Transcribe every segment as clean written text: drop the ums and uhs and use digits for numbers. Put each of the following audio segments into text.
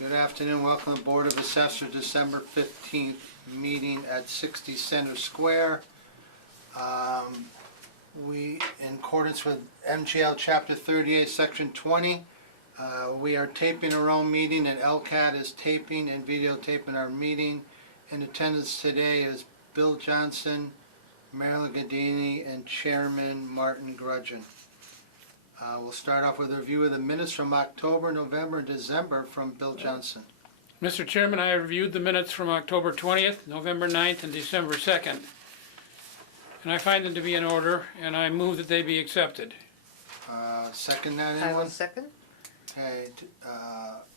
Good afternoon. Welcome to the Board of Assessors, December 15th meeting at 60 Center Square. In accordance with MGL Chapter 38, Section 20, we are taping our own meeting, and LCAT is taping and videotaping our meeting. In attendance today is Bill Johnson, Marilyn Gadini, and Chairman Martin Grudgeon. We'll start off with a review of the minutes from October, November, and December from Bill Johnson. Mr. Chairman, I have reviewed the minutes from October 20th, November 9th, and December 2nd, and I find them to be in order, and I move that they be accepted. Second that, I anyone? will second. Okay,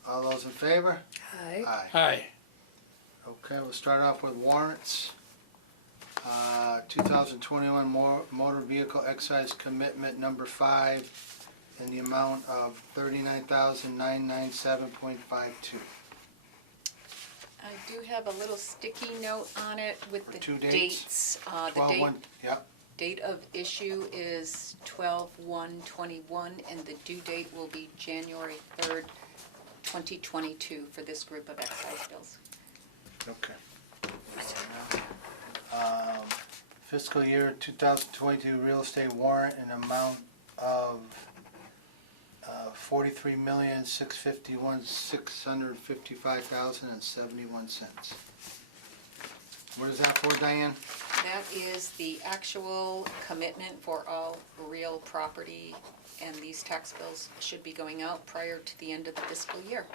all those in favor? Aye. Aye. Okay, we'll start off with warrants. 2021 motor vehicle excise commitment number 5 in the amount of $39,997.52. I do have a little sticky note on it with For the two dates. The Yep. date of issue is 12/1/21, and the due date will be January 3rd, 2022 for this group of excise bills. Okay. Fiscal year 2022 real estate warrant in amount of $43,655,655.71. What is that for, Diane? That is the actual commitment for all real property, and these tax bills should be going out prior to the end of the fiscal year.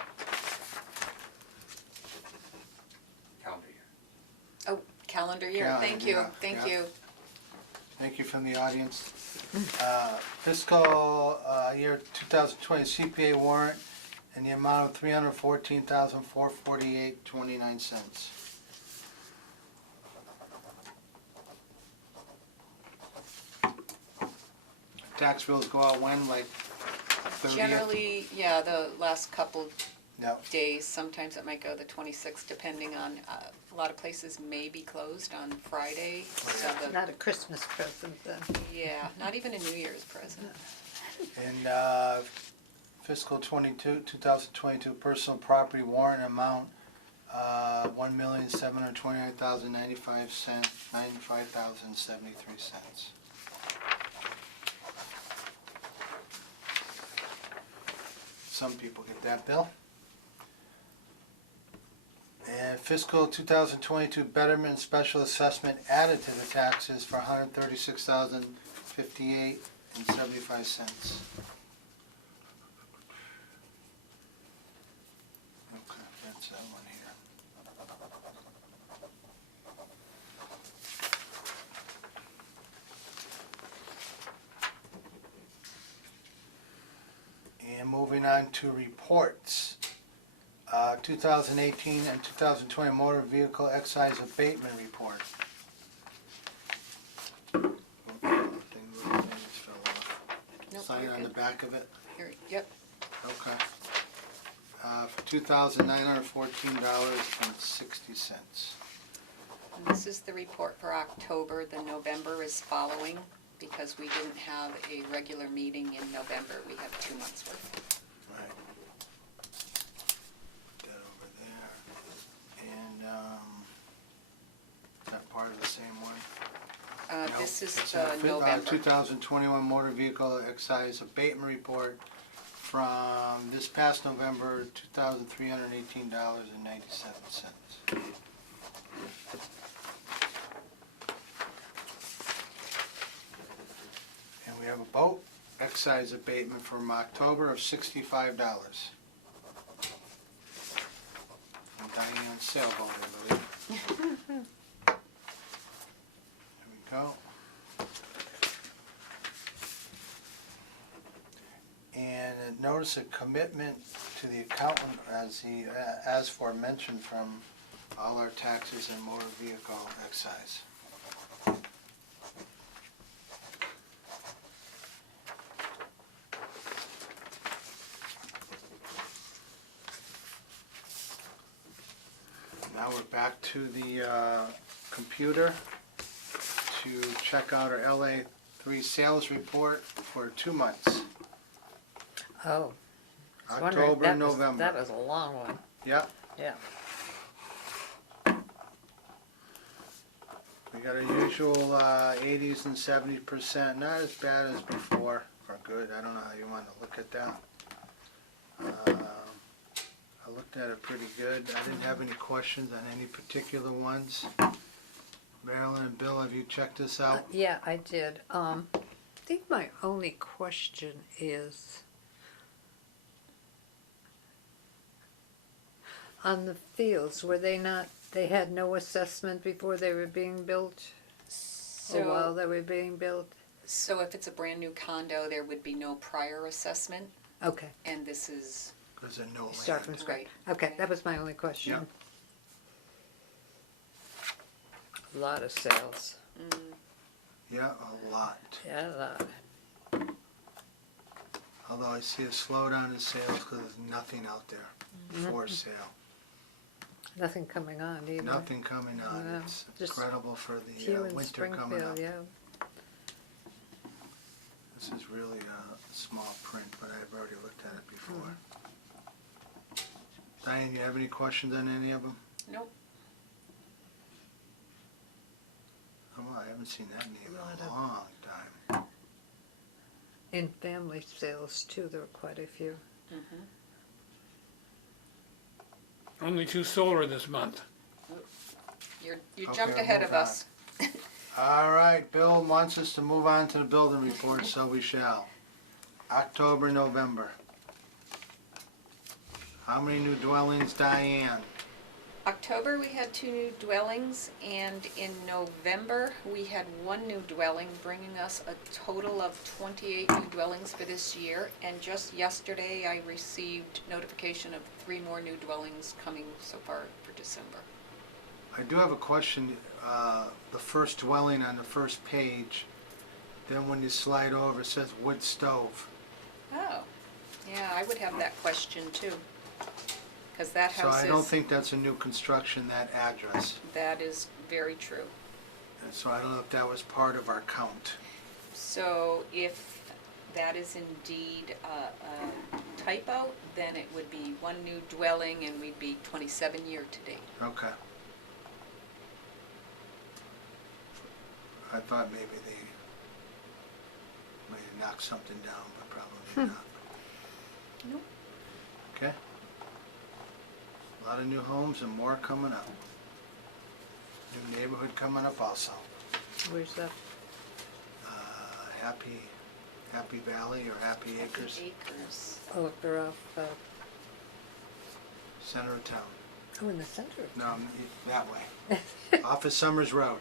Calendar year. Oh, calendar year, Calendar, thank you, yeah, thank yeah. you. Thank you from the audience. Fiscal year 2020 CPA warrant in the amount of $314,448.29. Tax bills go out when, like 30th? Generally, yeah, the last couple Yep. days, sometimes it might go the 26th, depending on, a lot of places may be closed on Friday, so Not a Christmas present then. yeah, not even a New Year's present. In fiscal 2022 personal property warrant amount, $1,729,095.73. Some people get that bill. And fiscal 2022 betterment special assessment added to the taxes for $136,058.75. Okay, that's that one here. And moving on to reports. 2018 and 2020 motor vehicle excise abatement report. Nope, Sign you're on the good. back of it. Here, yep, Okay. For $2,914.60. and this is the report for October. The November is following, because we didn't have a regular meeting in November. We have 2 months worth. Right. Put that over there. And is that part of the same one? No, This is it's the November. 2021 motor vehicle excise abatement report from this past November, $2,318.97. And we have a boat excise abatement from October of $65. From Diane's sailboat, I believe. There we go. And notice a commitment to the accountant as aforementioned from all our taxes and motor vehicle excise. Now we're back to the computer to check out our LA3 sales report for 2 months. Oh. I was wondering, October, November. That was a long one. Yep, Yeah. we got our usual 80s and 70%, not as bad as before, or good, I don't know how you want to look at that. I looked at it pretty good, I didn't have any questions on any particular ones. Marilyn and Bill, have you checked this out? Yeah, I did. I think my only question is on the fields, were they not, they had no assessment before they were being built? Or while So, they were being built? so if it's a brand new condo, there would be no prior assessment, Okay, and this is, Because there's no start land. from scratch. Right. Okay, that was my only question. Yeah. A lot of sales. Yeah, a lot. Yeah, a lot. Although I see a slowdown in sales because there's nothing out there for sale. Nothing coming on either. Nothing coming on. No, It's just incredible for the Few in winter coming up. Springfield, yeah. This is really a small print, but I've already looked at it before. Diane, you have any questions on any of them? nope. Oh, well, I haven't seen that name Lot in a of- long time. In family sales too, there were quite a few. Only 2 solar this month. You Okay, jumped ahead move of us. All right, Bill wants us to move on to the building report, so we shall. October, November. How many new dwellings, Diane? October, we had 2 new dwellings, and in November, we had 1 new dwelling, bringing us a total of 28 new dwellings for this year. And just yesterday, I received notification of 3 more new dwellings coming so far for December. I do have a question. The first dwelling on the first page, then when you slide over, it says wood stove. Oh, yeah, I would have that question too. Because that So house I don't is, think that's a new construction, that address. that is very true. And so I don't know if that was part of our count. So if that is indeed a typo, then it would be 1 new dwelling and we'd be 27 year to date. Okay. I thought maybe they might have knocked something down, but probably not. Nope. Okay. A lot of new homes and more coming up. New neighborhood coming up also. Where's that? Happy Valley or Happy Acres, Acres. Oh, they're off, center of town. oh, in the center. No, that way. Off of Summers Road.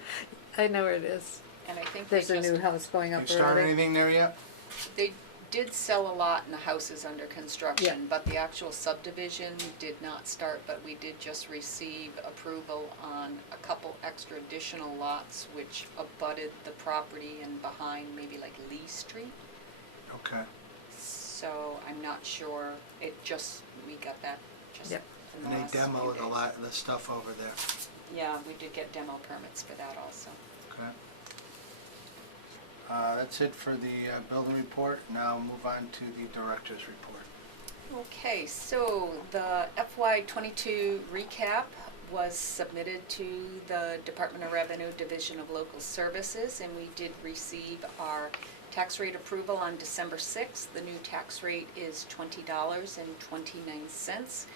I know where it is. And I think they There's a new just, house going up You started already. anything there yet? they did sell a lot and the house is under construction, Yeah. but the actual subdivision did not start, but we did just receive approval on a couple extra additional lots which abutted the property and behind maybe like Lee Street. Okay. So I'm not sure, we got that just Yep. in the And last they few demoed a days. lot of the stuff over there. Yeah, we did get demo permits for that also. Okay. That's it for the building report. Now move on to the director's report. Okay, so the FY '22 recap was submitted to the Department of Revenue Division of Local Services, and we did receive our tax rate approval on December 6th. The new tax rate is $20.29.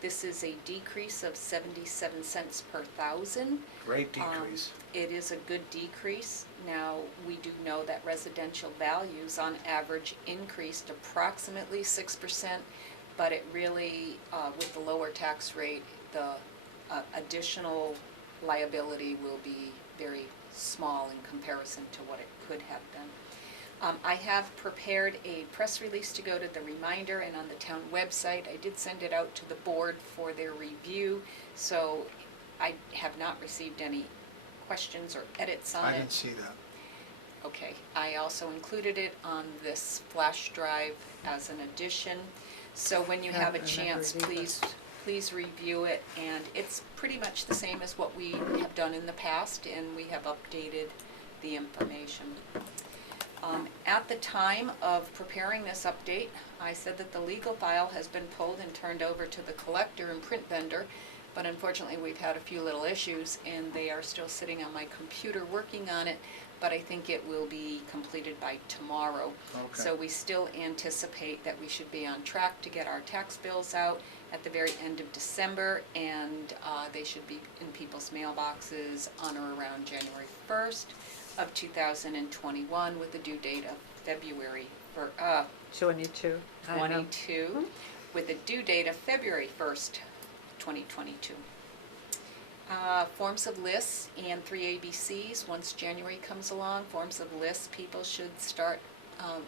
This is a decrease of 77 cents per thousand. Great decrease. It is a good decrease. Now, we do know that residential values on average increased approximately 6%, but it really, with the lower tax rate, the additional liability will be very small in comparison to what it could have been. I have prepared a press release to go to the reminder and on the town website. I did send it out to the board for their review, so I have not received any questions or edits on it. I didn't see that. Okay, I also included it on this flash drive as an addition. So when you have a Haven't chance, remembered either. please review it. And it's pretty much the same as what we have done in the past, and we have updated the information. At the time of preparing this update, I said that the legal file has been pulled and turned over to the collector and print vendor, but unfortunately, we've had a few little issues, and they are still sitting on my computer working on it, but I think it will be completed by tomorrow. Okay. So we still anticipate that we should be on track to get our tax bills out at the very end of December, and they should be in people's mailboxes on or around January 1st of 2021, with the due date of February 22. I know. 22, with a due date of February 1st, 2022. Forms of lists and 3 ABCs, once January comes along, forms of lists, people should start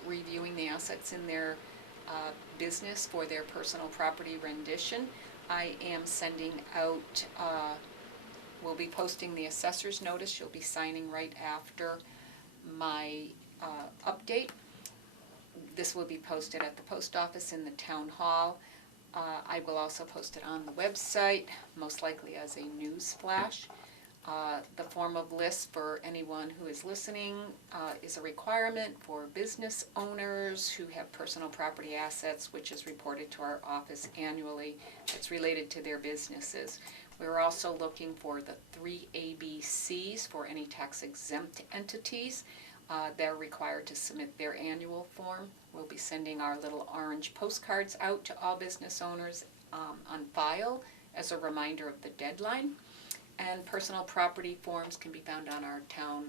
reviewing the assets in their business for their personal property rendition. I am sending out, we'll be posting the assessor's notice, you'll be signing right after my update. This will be posted at the post office in the town hall. I will also post it on the website, most likely as a news flash. The form of list for anyone who is listening is a requirement for business owners who have personal property assets, which is reported to our office annually. It's related to their businesses. We're also looking for the 3 ABCs for any tax exempt entities. They're required to submit their annual form. We'll be sending our little orange postcards out to all business owners on file as a reminder of the deadline. And personal property forms can be found on our town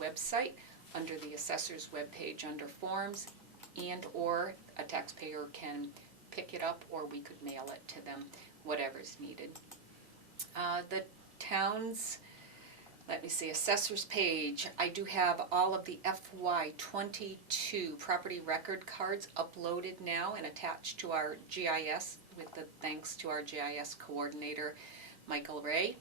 website under the assessor's webpage under forms, and or a taxpayer can pick it up or we could mail it to them, whatever's needed. The town's, let me see, assessor's page, I do have all of the FY22 property record cards uploaded now and attached to our GIS, with the thanks to our GIS coordinator, Michael Ray.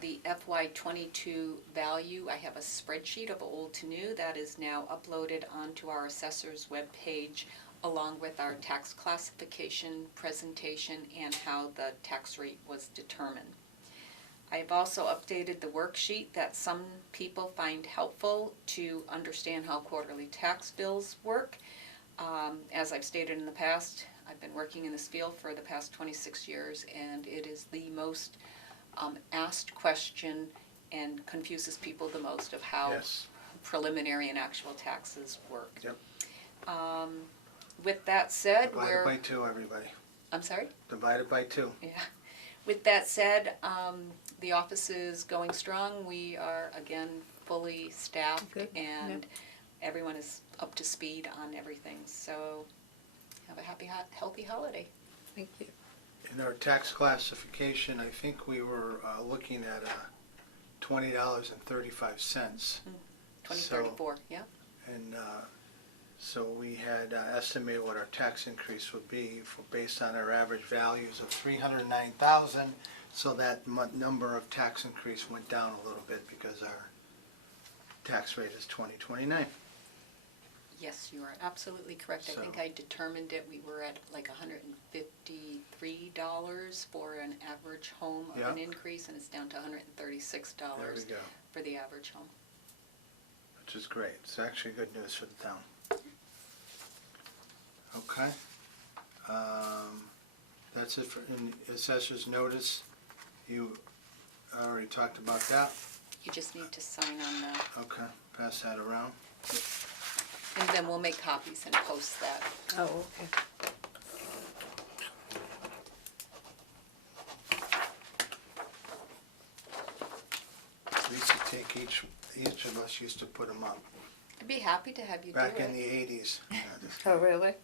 The FY22 value, I have a spreadsheet of old to new that is now uploaded onto our assessor's webpage, along with our tax classification presentation and how the tax rate was determined. I've also updated the worksheet that some people find helpful to understand how quarterly tax bills work. As I've stated in the past, I've been working in this field for the past 26 years, and it is the most asked question and confuses people the most of how Yes. preliminary and actual taxes work. Yep. With that said, Divided by 2, everybody. I'm sorry? Divided by 2. Yeah. With that said, the office is going strong. We are again fully staffed, Good. and everyone is up to speed on everything. So have a happy, healthy holiday. Thank you. In our tax classification, I think we were looking at $20.35. 2034, yeah? And so we had estimated what our tax increase would be based on our average values of $309,000. So that number of tax increase went down a little bit because our tax rate is 2029. Yes, you are absolutely correct. I think So- I determined it, we were at like $153 for an average home of an Yeah. increase, and it's down to There we $136 go, for the average home. which is great. It's actually good news for the town. Okay. That's it for in assessor's notice. You already talked about that. You just need to sign on that, Okay, pass that around. and then we'll make copies and post that. Oh, okay. We used to take each of us used to put them up. I'd be happy to have you do Back in the it. 80s. Yeah, just Oh, really?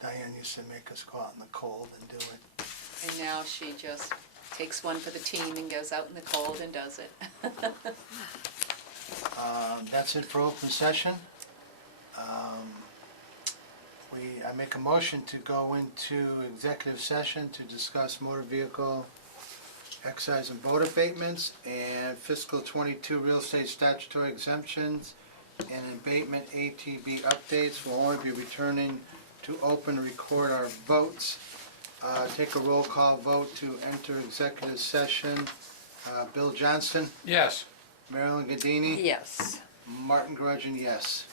Diane used to make us go out in the cold and do it. And now she just takes one for the team and goes out in the cold and does it. That's it for open session. I make a motion to go into executive session to discuss motor vehicle excise and vote abatements and fiscal '22 real estate statutory exemptions and abatement ATB updates. We'll only be returning to open and record our votes. Take a roll call vote to enter executive session. Bill Johnston, Yes. Marilyn Gadini, Yes. Martin Grudgeon, yes.